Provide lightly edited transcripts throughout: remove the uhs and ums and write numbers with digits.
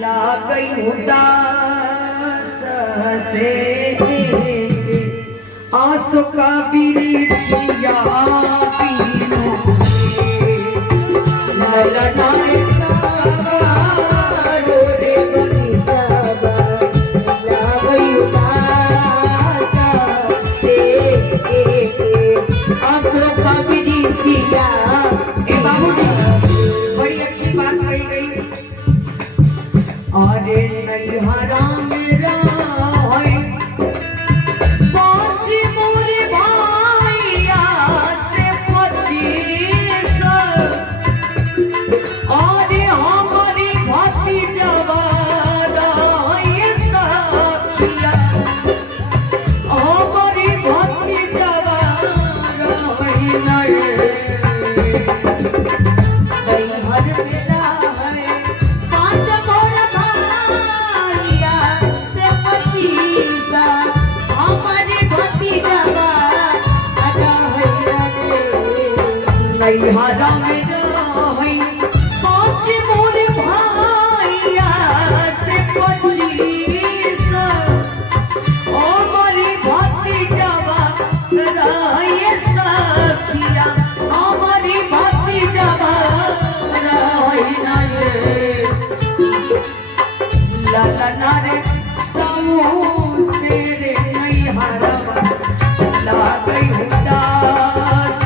लागई उदास से आंसू का बिरिछिया पीनो ललना रे सगारो रे बगीचाबा लागई उदास से आंसू का बिरिछिया। ए बाबूजी बड़ी अच्छी बात कही गई। अरे नैहरा मेरा है पाँच मोरे भाइया से 25 अरे हमारी भतीजवा ये सखिया हमारी भतीजवा नैहर मेरा है पाँच मोरे भाइया से 25 हमारी भतीजवा नैहरा मेरा है पाँच मोरे भाइया से 25 हमारी भतीजवा ये सखिया हमारी भतीजवा ललना रे समूसे रे नैहरवा लागई उदास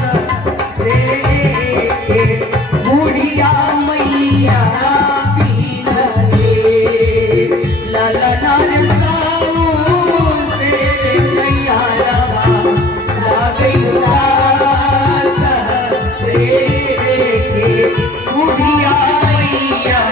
से बुढ़िया मैया पीनले ललना रे समूसे रे नैहरवा लागई उदास से बुढ़िया मैया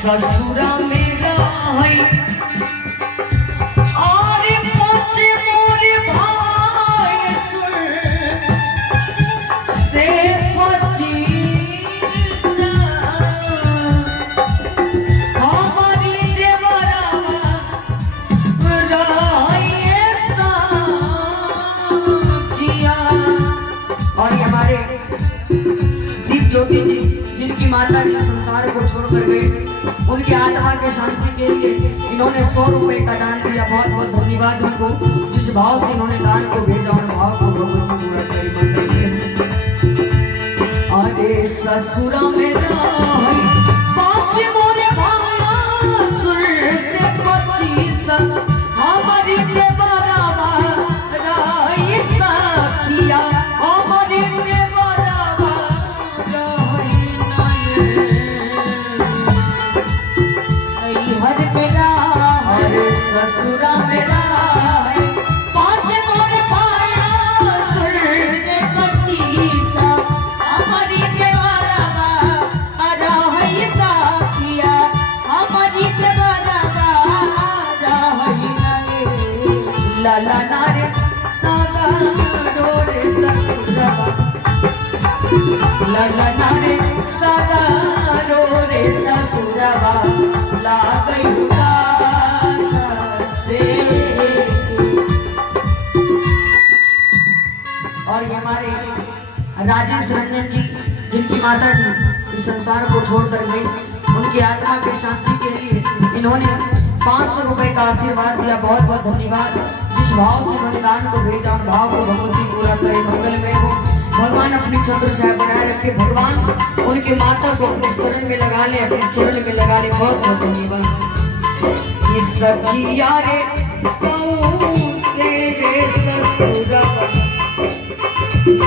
ससुरा मेरा है और पाँच मोरे भाई से 25 हमारी देवरावा राये साखिया। और हमारे दीप ज्योति जी जिनकी माता जी संसार को छोड़कर गई उनकी आत्मा के शांति के लिए इन्होंने 100 रुपए का दान दिया। बहुत बहुत धन्यवाद उनको। जिस भाव से इन्होंने दान को भेजा उन भाव को भगवती पूरा करी मंगल में। अरे ससुरा मेरा है पाँच मोरे भाइया सुर से 25 हमारी देवरावा राये सखिया हमारी देवरावा हर मेरा हर ससुरा मेरा है पाँच मोरे भाइया सुर से 25 हमारी देवरावा राये सखिया हमारी देवरावा ललना रे सगारो रे ससुरवा ललना रे सगारो रे ससुरवा लागई उदास से। और ये हमारे राजेश रंजन जी जिनकी माता जी इस संसार को छोड़कर गई उनकी आत्मा की शांति के लिए इन्होंने 500 रुपए का आशीर्वाद दिया। बहुत बहुत धन्यवाद। जिस भाव से इन्होंने दान को भेजा उन भाव को भगवती पूरा करे मंगल में हो। भगवान अपनी छत्र छाया बनाए रखे। भगवान उनके माता को अपने शरण में लगा ले अपने चरण में लगा ले। बहुत बहुत धन्यवाद। कि सखिया रे सौसे रे ससुरवा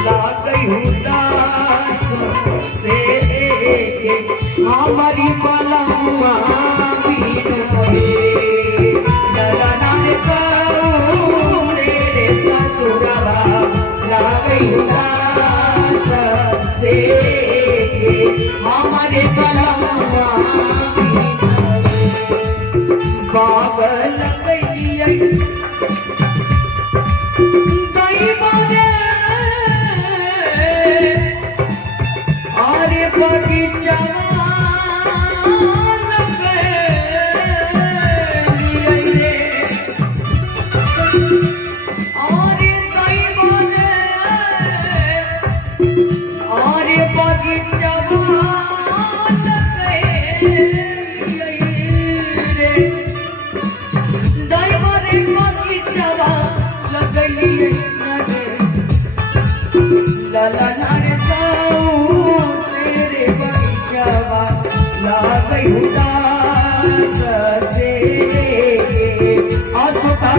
लागई उदास से हमारी बलमुआ बीन रे ललना रे सौसे रे ससुरवा लागई उदास से हमारे बलमुआ बाबल गई अरे बगीचा अरे बगीचा ललना रे सौसे रे बगीचवा लागई उदास से अशोका